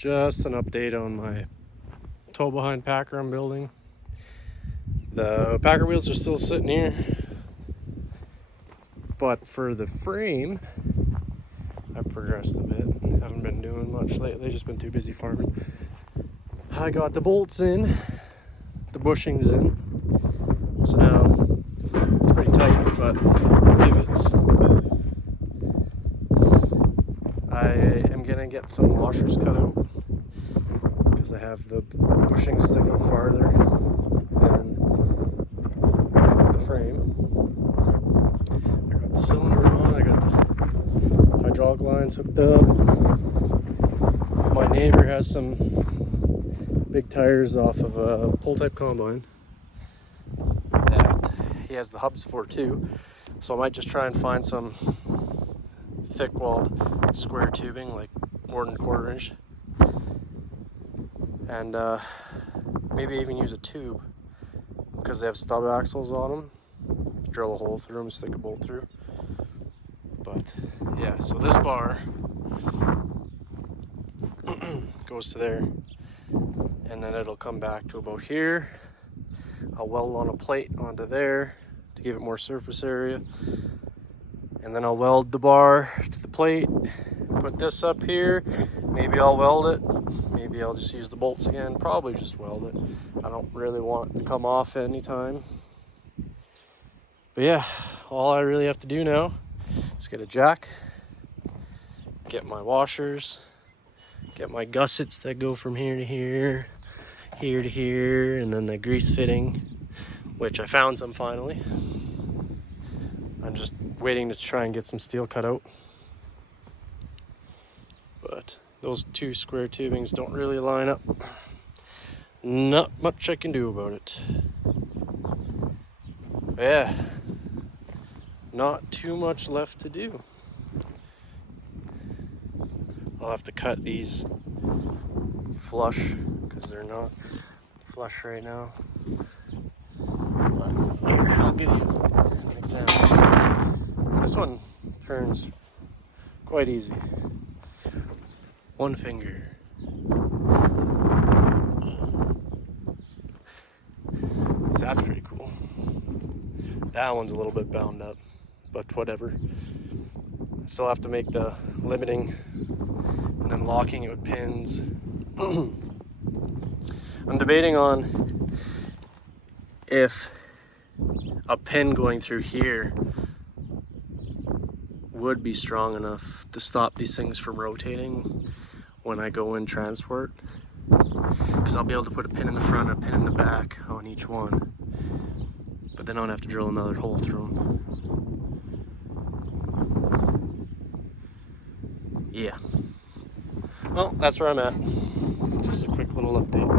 Just an update on my Tow Behind Packer I'm building. The Packer wheels are still sitting here, but for the frame, I've progressed a bit. Haven't been doing much lately, just been too busy farming. I got the bolts in, the bushings in, so now it's pretty tight, but rivets. I am gonna get some washers cut out because I have the bushings stick out farther than the frame. I got the cylinder on, I got the hydraulic lines hooked up. My neighbor has some big tires off of a pull type combine that he has the hubs for too, so I might just try and find some thick walled square tubing, like more than 1/4 inch, and maybe even use a tube because they have stub axles on them. Drill a hole through them, stick a bolt through. But yeah, so this bar goes to there, and then it'll come back to about here. I'll weld on a plate onto there to give it more surface area, and then I'll weld the bar to the plate and put this up here. Maybe I'll weld it, maybe I'll just use the bolts again, probably just weld it. I don't really want it to come off anytime. But yeah, all I really have to do now is get a jack, get my washers, get my gussets that go from here to here, here to here, and then the grease fitting, which I found some finally. I'm just waiting to try and get some steel cut out. But those two square tubings don't really line up. Not much I can do about it. But yeah, not too much left to do. I'll have to cut these flush because they're not flush right now. But here, I'll give you an example. This one turns quite easy. One finger. So that's pretty cool. That one's a little bit bound up, but whatever. I still have to make the limiting and then locking it with pins. I'm debating on if a pin going through here would be strong enough to stop these things from rotating when I go in transport, because I'll be able to put a pin in the front, a pin in the back on each one, but then I don't have to drill another hole through them. Yeah, well, that's where I'm at. Just a quick little update.